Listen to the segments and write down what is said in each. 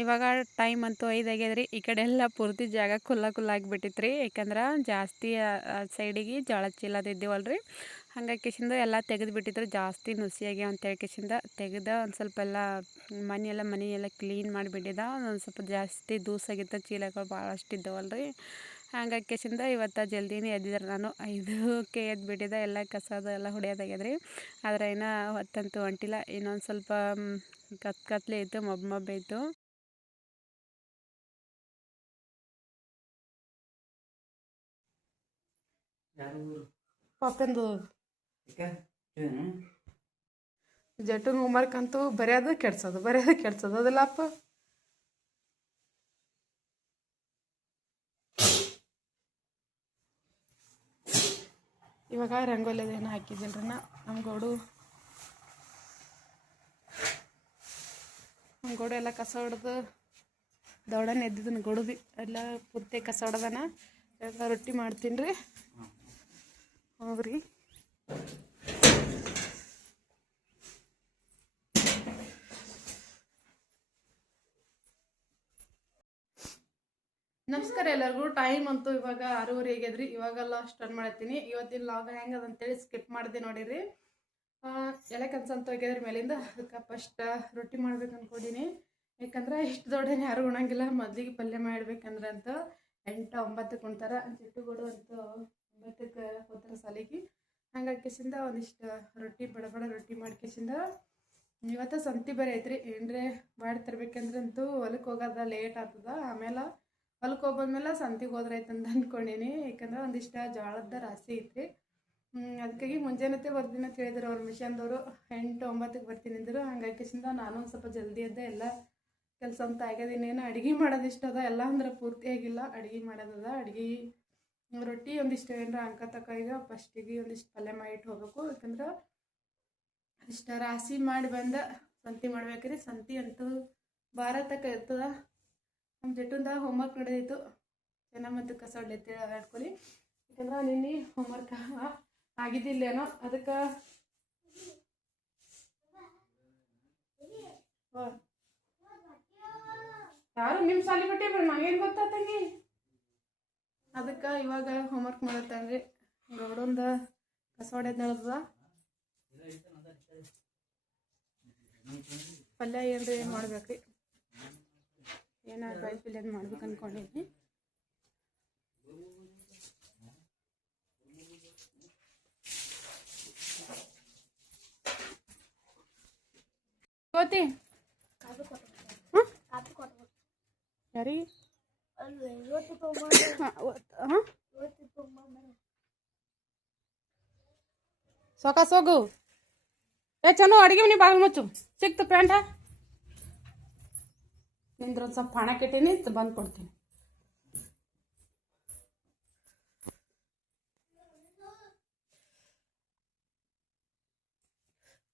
ಇವಾಗ ಟೈಮ್ ಅಂತೂ 5 ಆಗ್ಯದ್ರಿ. ಈ ಕಡೆ ಎಲ್ಲ ಪೂರ್ತಿ ಜಾಗ ಖುಲ್ಲಾಗಿಬಿಟ್ಟಿತ್ತು ರೀ. ಯಾಕಂದ್ರೆ ಜಾಸ್ತಿ ಸೈಡಿಗೆ ಜೋಳದ ಚೀಲ ಇದ್ದೀವಲ್ರಿ. ಹಂಗಾಕಿಸಿಂದ ಎಲ್ಲ ತೆಗೆದುಬಿಟ್ಟಿದ್ರು. ಜಾಸ್ತಿ ನುಸಿ ಆಗ್ಯಾವ ಅಂತ ಹೇಳ್ಕಿಸಿಂದ ತೆಗೆದ ಒಂದು ಸ್ವಲ್ಪ ಎಲ್ಲ ಮನೆಯೆಲ್ಲ ಕ್ಲೀನ್ ಮಾಡಿಬಿಟ್ಟಿದ್ದ. ಒಂದು ಸ್ವಲ್ಪ ಜಾಸ್ತಿ ದೂಸಾಗಿತ್ತು, ಚೀಲಗಳು ಭಾಳಷ್ಟು ಇದ್ದವಲ್ರಿ. ಹಂಗಾಕಿಸಿಂದ ಇವತ್ತು ಜಲ್ದಿನೇ ಎದ್ದಿದ್ರೆ ನಾನು 5ಕ್ಕೆ ಎದ್ದುಬಿಟ್ಟಿದ್ದೆ. ಎಲ್ಲ ಕಸದ ಎಲ್ಲ ಹೊಡೆಯೋದಾಗ್ಯದ್ರಿ. ಆದರೆ ಇನ್ನೂ ಹೊತ್ತಂತೂ ಹೊಂಟಿಲ್ಲ. ಇನ್ನೊಂದು ಸ್ವಲ್ಪ ಕತ್ಲೆ ಇತ್ತು, ಮಬ್ಬು ಇತ್ತು. ಪಾಪಂದು ಜಟನ್ ಹೋಮ್ವರ್ಕ್ ಅಂತೂ ಬರೆಯೋದು ಕೆಡ್ಸೋದು ಅದಲ್ಲಪ್ಪ. ಇವಾಗ ರಂಗೋಲಿದೇನು ಹಾಕಿದ್ದಿಲ್ರಿ ನಮ್ಮ ಗೋಡು ಎಲ್ಲ ಕಸ ಹೊಡೆದು ದೌಡನ ಎದ್ದಿದ್ದನು. ಗೋಡು ಭೀ ಎಲ್ಲ ಪೂರ್ತಿ ಕಸ ಹೊಡೆದನ. ರೊಟ್ಟಿ ಮಾಡ್ತೀನಿ ರೀ. ಹೌದ್ರಿ, ನಮಸ್ಕಾರ ಎಲ್ಲರಿಗೂ. ಟೈಮ್ ಅಂತೂ ಇವಾಗ 6:30 ಆಗ್ಯದ್ರಿ. ಇವಾಗೆಲ್ಲ ಸ್ಟಾರ್ಟ್ ಮಾಡತ್ತೀನಿ. ಇವತ್ತಿನ ಲಾಗ್ ಹೆಂಗದ ಅಂತೇಳಿ ಸ್ಕಿಪ್ ಮಾಡಿದೆ ನೋಡಿರಿ. ಎಲೆ ಕನ್ಸಂತ ಹೋಗ್ಯದ್ರಿ ಮೇಲಿಂದ. ಅದಕ್ಕೆ ಫಸ್ಟ್ ರೊಟ್ಟಿ ಮಾಡ್ಬೇಕು ಅನ್ಕೊಂಡಿನಿ. ಯಾಕಂದ್ರೆ ಇಷ್ಟು ದೊಡ್ಡನೇ ಯಾರು ಉಣಂಗಿಲ್ಲ. ಮೊದಲಿಗೆ ಪಲ್ಯ ಮಾಡ್ಬೇಕಂದ್ರೆ ಅಂತ 8-9ಕ್ಕೆ ಉಣ್ತಾರ. ಚಿಟ್ಟುಗಳು ಅಂತೂ 9ಕ್ಕೆ ಹೋಗ್ತಾರೆ ಸಾಲಿಗೆ. ಹಂಗಾಕಿಸಿಂದ ಒಂದಿಷ್ಟು ರೊಟ್ಟಿ ಬಡ ರೊಟ್ಟಿ ಮಾಡ್ಕಿಸಿಂದ ಇವತ್ತು ಸಂತಿ ಬೇರೆ ಐತ್ರಿ. ಏನ್ರೆ ಮಾಡಿ ತರ್ಬೇಕಂದ್ರೆ ಅಂತೂ ಹೊಲಕ್ಕೆ ಹೋಗೋದ ಲೇಟ್ ಆಗ್ತದ. ಆಮೇಲೆ ಹೊಲಕ್ಕೆ ಹೋಗ್ಬಂದ್ಮೇಲೆ ಸಂತಿಗೆ ಹೋದ್ರೆ ಆಯ್ತಂದು ಅಂದ್ಕೊಂಡೀನಿ. ಯಾಕಂದ್ರೆ ಒಂದಿಷ್ಟು ಜೋಳದ ರಾಶಿ ಐತ್ರಿ. ಅದಕ್ಕಾಗಿ ಮುಂಜಾನೆ ಬರ್ತೀನಿ ಅಂತ ಹೇಳಿದ್ರು ಅವ್ರ ಮಿಷನ್ದವರು. 8-9ಕ್ಕೆ ಬರ್ತೀನಿ ಅಂದರು. ಹಂಗಾಕಿಸಿಂದ ನಾನು ಒಂದು ಸ್ವಲ್ಪ ಜಲ್ದಿ ಎದ್ದೆ. ಎಲ್ಲ ಕೆಲಸ ಅಂತ ಆಗ್ಯದ. ಇನ್ನೇನು ಅಡುಗೆ ಮಾಡೋದು ಇಷ್ಟ ಅದ. ಎಲ್ಲ ಅಂದ್ರೆ ಪೂರ್ತಿ ಆಗಿಲ್ಲ, ಅಡುಗೆ ಮಾಡೋದದ. ಅಡುಗೆ ರೊಟ್ಟಿ ಒಂದಿಷ್ಟು ಏನಾರ ಅಂಕತಕ್ಕ ಈಗ ಫಸ್ಟಿಗೆ ಒಂದಿಷ್ಟು ಪಲ್ಯ ಮಾಡಿಟ್ಟು ಹೋಗ್ಬೇಕು. ಯಾಕಂದ್ರೆ ಇಷ್ಟ ರಾಶಿ ಮಾಡಿ ಬಂದ ಸಂತಿ ಮಾಡ್ಬೇಕ್ರಿ. ಸಂತಿ ಅಂತೂ ಭಾರತಕ್ಕೆ ಇರ್ತದ. ನಮ್ಮ ಜಟ್ಟುಂದ ಹೋಮ್ವರ್ಕ್ ನಡೆದಿತ್ತು. ಚೆನ್ನಾಗಿ ಮತ್ತು ಕಸ ಹೊಡ್ಲೈತಿ ಆಡ್ಕೊಳ್ಳಿ. ಯಾಕಂದ್ರೆ ನಿನ್ನೆ ಹೋಮ್ವರ್ಕ್ ಆಗಿದ್ದಿಲ್ಲೇನೋ, ಅದಕ್ಕೆ ಯಾರು ನಿಮ್ಮ ಸಾಲಿ ಬಿಟ್ಟೆ ಬಿಡ್ರಿ, ನಂಗೇನು ಗೊತ್ತಾ ತಂಗಿ. ಅದಕ್ಕೆ ಇವಾಗ ಹೋಮ್ವರ್ಕ್ ಮಾಡತ್ತೇನ್ರಿ. ಗೌಡಂದ ಕಸ ಹೊಡೆದ್ ನಡ್ದದ. ಪಲ್ಯ ಏನ್ರಿ ಮಾಡ್ಬೇಕ್ರಿ. ಏನಾದ್ರು ಕಾಯಿ ಪಲ್ಯ ಮಾಡ್ಬೇಕು ಅನ್ಕೊಂಡಿದ್ನಿ. ಗೋತಿ ಯಾರಿಗೆ ಸೊಕಾಸ್ ಹೋಗು. ಚಲೋ ಅಡಿಗೆ ಮನೆ ಬಾಗಿಲು ಮುಚ್ಚು. ಸಿಕ್ತು ಪ್ಯಾಂಟ ನಿಂದ್ರ ಒಂದು ಸ್ವಲ್ಪ ಹಣ ಕೆಟ್ಟೀನಿ, ಬಂದು ಕೊಡ್ತೀನಿ.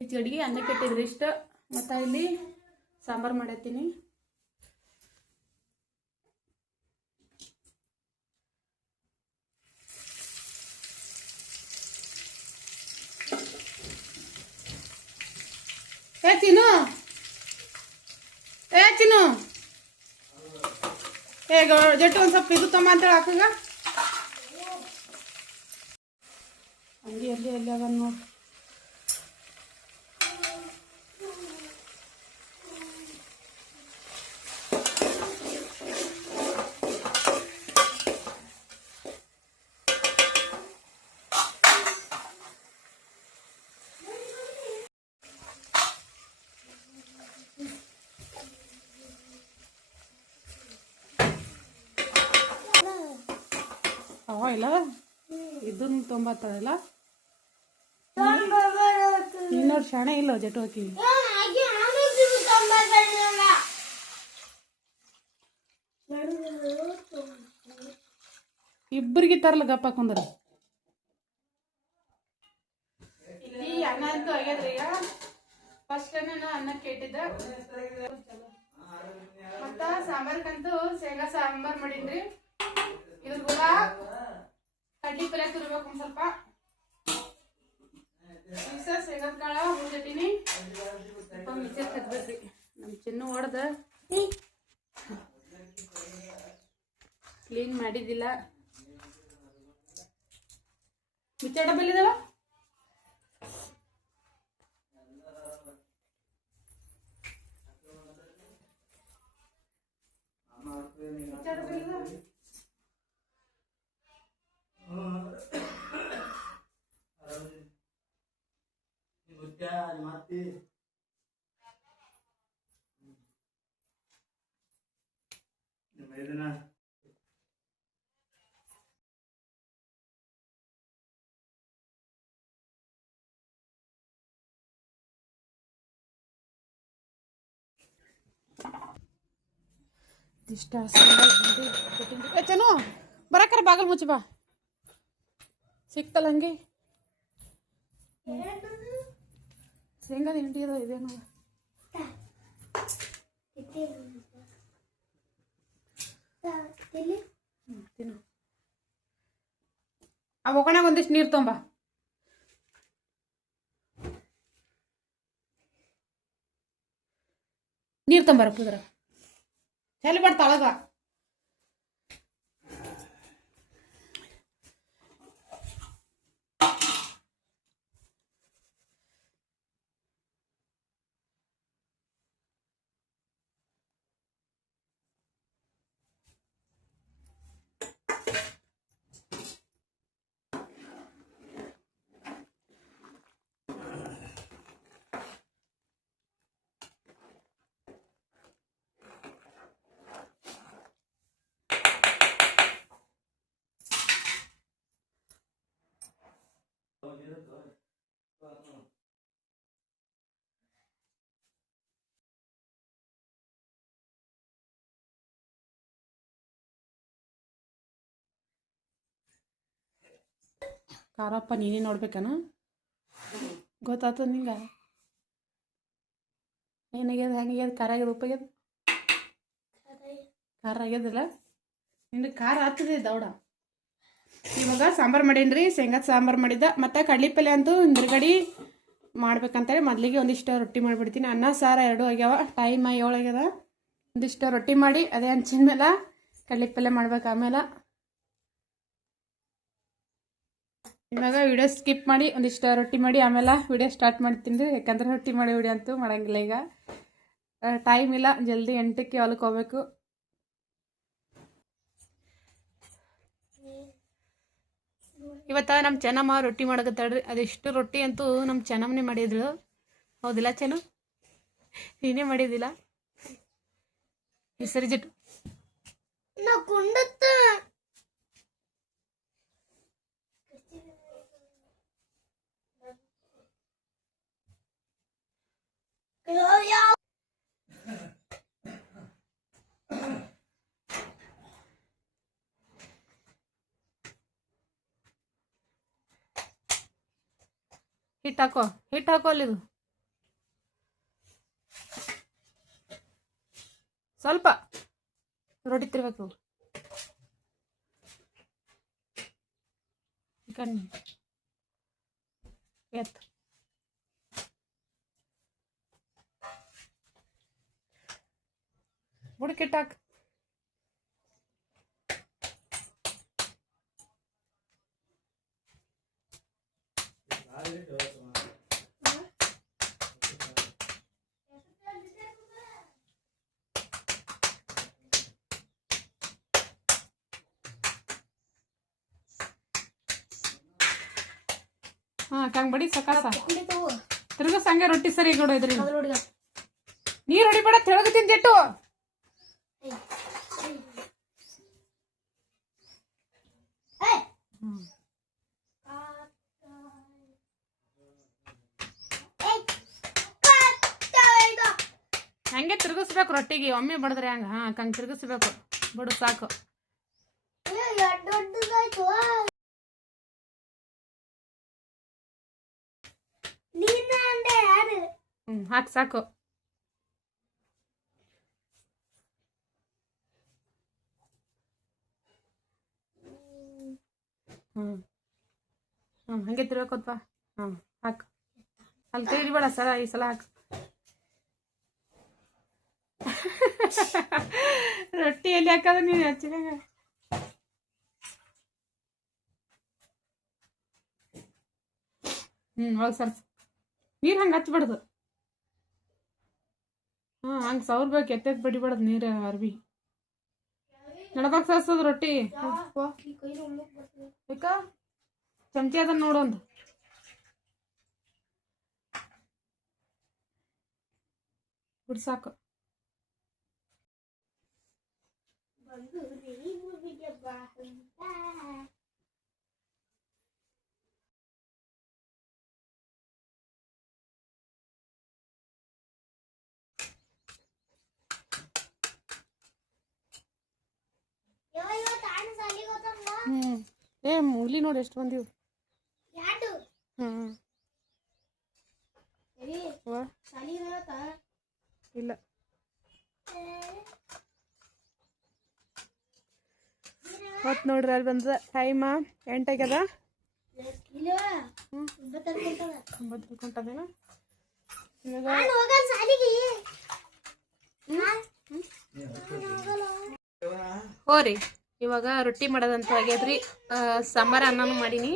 ಈ ಅಡಿಗೆ ಅನ್ನ ಕೆಟ್ಟಿದ್ರಿ ಇಷ್ಟ. ಮತ್ತು ಇಲ್ಲಿ ಸಾಂಬಾರು ಮಾಡತ್ತೀನಿ. ಚಿನ್ನು ಚಿನ್ನು ಜಟ್ಟು ಒಂದು ಸ್ವಲ್ಪ ಇದು ತಮ್ಮ ಅಂತೇಳಿ ಹಾಕಗ. ಹಂಗೆ ಎಲ್ಲಿ ಅದ ನೋಡಿ. ಇಲ್ಲ ಇದನ್ನು ತೊಂಬತ್ತಲ್ಲ. ಇನ್ನೋರು ಶಾಣೆ ಇಲ್ಲ ಜಟು ಹಾಕಿ. ಇಬ್ಬರಿಗೆ ತರಲ್ಲ ಗಪ್ಪ ಹಾಕೊಂಡ್ರ. ಇಲ್ಲಿ ಅನ್ನ ಅಂತೂ ಆಗ್ಯದ್ರಿ. ಈಗ ಫಸ್ಟ್ ನಾನು ಅನ್ನ ಕೇಟಿದ್ದೆ. ಮತ್ತ ಸಾಂಬಾರ್ಕಂತೂ ಶೇಂಗಾ ಸಾಂಬಾರ್ ಮಾಡೀನ್ರಿ. ಇದ್ರ ಕೂಡ ಕಡ್ಲಿ ಪಲ್ಯ ತುರ್ಬೇಕು. ಒಂದು ಸ್ವಲ್ಪ ಶೇಂಗದ ಕಾಳ ಹುರಿದಿಟ್ಟಿನಿ. ಸ್ವಲ್ಪ ಮಿಕ್ಸರ್ ಕಟ್ಬೇಕ್ರಿ. ನಮ್ಮ ಚಿನ್ನು ಹೊಡೆದ ಕ್ಲೀನ್ ಮಾಡಿದ್ದಿಲ್ಲ. ಮಿಚ್ಚ ಡಬ್ಬಲ್ಲಿದಾವ ಇಷ್ಟ ಚನು ಬರಕರ ಬಾಗಲ್ ಮುಚ್ಚಿ ಬಾ ಸಿಕ್ತಲ್ಲ ಹಂಗೆ ಶೇಂಗಾದ ಹಿಂಡಿ ಅದ ಇದೇನು ತಿನ್ನು ಆ ಒಗಣಾಗ ಒಂದಿಷ್ಟು ನೀರು ತೊಂಬ ನೀರು ತೊಂಬಾರ ಕುದ್ರ ಚಲಿ ಬಡ್ ತಳಗ ಖಾರಪ್ಪ ನೀನೇ ನೋಡ್ಬೇಕನ ಗೊತ್ತಾಗ್ತದ ನಿಂಗೆ ಏನಾಗ್ಯದ ಹೆಂಗಾಗ್ಯದ ಖಾರ ಆಗ್ಯದ ಉಪ್ಪಾಗ್ಯದ ಖಾರ ಆಗ್ಯದಲ್ಲ ನಿಂದು ಖಾರ ಆಗ್ತದೆ ದೌಡ. ಇವಾಗ ಸಾಂಬಾರು ಮಾಡೀನಿ ಶೇಂಗಾದ ಸಾಂಬಾರು ಮಾಡಿದ್ದ ಮತ್ತು ಕಡ್ಲಿ ಪಲ್ಯ ಅಂತೂ ಹಿಂದ್ಗಡೆ ಮಾಡ್ಬೇಕಂತೇಳಿ ಮೊದಲಿಗೆ ಒಂದಿಷ್ಟು ರೊಟ್ಟಿ ಮಾಡಿಬಿಡ್ತೀನಿ. ಅನ್ನ ಸಾರು ಎರಡು ಆಗ್ಯಾವ, ಟೈಮ್ 7 ಆಗ್ಯದ. ಒಂದಿಷ್ಟು ರೊಟ್ಟಿ ಮಾಡಿ ಅದೇ ಹಂಚಿನ ಮೇಲೆ ಕಡ್ಲಿ ಪಲ್ಯ ಮಾಡ್ಬೇಕು. ಆಮೇಲೆ ಇವಾಗ ವಿಡಿಯೋ ಸ್ಕಿಪ್ ಮಾಡಿ ಒಂದಿಷ್ಟು ರೊಟ್ಟಿ ಮಾಡಿ ಆಮೇಲೆ ವಿಡಿಯೋ ಸ್ಟಾರ್ಟ್ ಮಾಡ್ತೀನಿ ರೀ. ಯಾಕಂದ್ರೆ ರೊಟ್ಟಿ ಮಾಡಿ ವಿಡಿಯೋ ಅಂತೂ ಮಾಡೋಂಗಿಲ್ಲ, ಈಗ ಟೈಮ್ ಇಲ್ಲ. ಜಲ್ದಿ 8ಕ್ಕೆ ಹೊಲಕ್ಕೆ ಹೋಗ್ಬೇಕು. ಇವತ್ತು ನಮ್ಮ ಚೆನ್ನಮ್ಮ ರೊಟ್ಟಿ ಮಾಡಕತ್ತಾಳ್ರಿ. ಅದೆಷ್ಟು ರೊಟ್ಟಿ ಅಂತೂ ನಮ್ಮ ಚೆನ್ನಮ್ಮನೇ ಮಾಡಿದ್ರು. ಹೌದಿಲ್ಲ ಚೆನ್ನು? ನೀನೇ ಮಾಡಿದಿಲ್ಲ ವಿಸರ್ಜಿಟ್ಟು ಹಿಟ್ಟು ಹಾಕೋ ಅಲ್ಲಿದು ಸ್ವಲ್ಪ ರೊಟ್ಟಿ ತಿರ್ಬೇಕು. ಎತ್ತು ಬುಡಕಿಟ್ಟು ಹಾಕು. ಕಂಗ್ ಬಡಿ ಸಕಾಸ ತಿರ್ಗ ಸಂಗೆ ರೊಟ್ಟಿ ಸರಿ ಕೊಡು. ಇದ್ರಿ ನೀರು ಹೊಡಿಬೇಡ, ತೆಳಗ ತಿಂದಿಟ್ಟು. ಹಂಗೆ ತಿರ್ಗಿಸ್ಬೇಕು ರೊಟ್ಟಿಗೆ, ಒಮ್ಮೆ ಬಡದ್ರೆ ಹಂಗ ಕಂಗ್ ತಿರ್ಗಿಸ್ಬೇಕು. ಬಡು ಸಾಕು. ಹಾಕ್ ಸಾಕು. ಹಂಗೆ ತಿರ್ಬೇಕಪ್ಪ. ಹಾಕು. ಅಲ್ಲಿ ತಿರುಗಿಬೇಡ ಸಲ, ಈ ಸಲ ಹಾಕು. ರೊಟ್ಟಿ ಎಲ್ಲಿ ಹಾಕೋದು ನೀನು ಹಚ್ಚಿದಾಗ? ಒಳಗೆ ಸರ್ಸ್ ನೀರು ಹಂಗೆ ಹಚ್ಬಿಡ್ದು. ಹಂಗೆ ಸೌರ್ಬೇಕು, ಎತ್ತೆತ್ ಬಡಿಬಾರ್ದು ನೀರು ಅರ್ಬಿ. ನಡಬಾಕ್ ಸರ್ಸೋದು ರೊಟ್ಟಿ. ಯಾಕ ಚಮಚಿ ಅದನ್ನ ನೋಡೊಂದು ಬಿಡ್ಸಾಕು. ಮೂಲಿ ನೋಡಿ ಎಷ್ಟು ಬಂದಿವು. ಇಲ್ಲ ಹೊತ್ತು ನೋಡ್ರಿ ಅಲ್ಲಿ ಬಂದ ಟೈಮ 8 ಆಗ್ಯದ. 9 ತಿಳ್ಕೊಂಟದೇನ ಹೋರಿ. ಇವಾಗ ರೊಟ್ಟಿ ಮಾಡೋದಂತ ಆಗ್ಯದ್ರಿ. ಸಾಂಬಾರ ಅನ್ನನೂ ಮಾಡೀನಿ.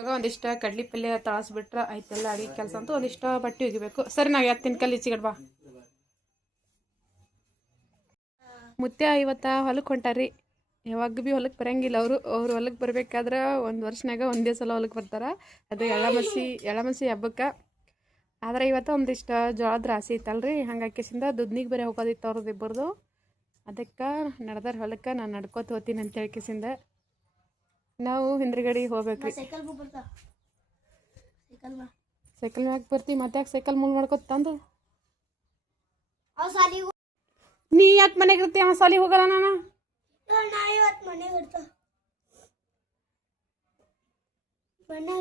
ಇವಾಗ ಒಂದಿಷ್ಟ ಕಡ್ಲಿ ಪಲ್ಯ ತಾಳಿಸ್ಬಿಟ್ರೆ ಆಯ್ತೆಲ್ಲ ಅಡಿಗೆ ಕೆಲಸ ಅಂತೂ. ಒಂದಿಷ್ಟ ಬಟ್ಟೆ ಒಗಿಬೇಕು. ಸರಿ, ನಾವು ಎತ್ತಿನ ಕಲ್ಲಿ ಈಚಿಗಡ್ ಬಾ. ಮುತ್ಯ ಇವತ್ತ ಹೊಲಕ್ಕೆ ಹೊಂಟಾರಿ. ಯಾವಾಗ ಭೀ ಹೊಲಕ್ಕೆ ಬರಂಗಿಲ್ಲ ಅವ್ರು ಹೊಲಕ್ಕೆ ಬರ್ಬೇಕಾದ್ರೆ ಒಂದು ವರ್ಷನಾಗ ಒಂದೇ ಸಲ ಹೊಲಕ್ಕೆ ಬರ್ತಾರೆ. ಅದು ಎಳ್ಳಮಸಿ ಹಬ್ಬಕ್ಕೆ. ಆದ್ರೆ ಇವತ್ತು ಒಂದಿಷ್ಟು ಜೋಳದ ರಾಶಿ ಇತ್ತಲ್ರಿ, ಹಂಗಾಕಿಸಿಂದ ದುದ್ನಿಗೆ ಬೇರೆ ಹೋಗೋದಿತ್ತು ಅವ್ರದ್ದು ಇಬ್ಬರದು. ಅದಕ್ಕೆ ನಡೆದಾರ ಹೊಲಕ್ಕೆ. ನಾನು ನಡ್ಕೋತ ಹೋಗ್ತೀನಿ ಅಂತ ಹೇಳ್ಕಿಸಿಂದ ನಾವು ಹಿಂದ್ರಗಡೆ ಹೋಗ್ಬೇಕ್ರಿ. ಸೈಕಲ್ ಮ್ಯಾಗ ಬರ್ತೀವಿ. ಮತ್ತೆ ಯಾಕೆ ಸೈಕಲ್ ಮೂಲ್ ಮಾಡ್ಕೊತ ತಂದು ನೀ ಯಾಕೆ ಮನೆಗೆ ಇರ್ತೀಯ? ಸಾಲಿಗೆ ಹೋಗಲ್ಲ ನಾನು. ಮನೆ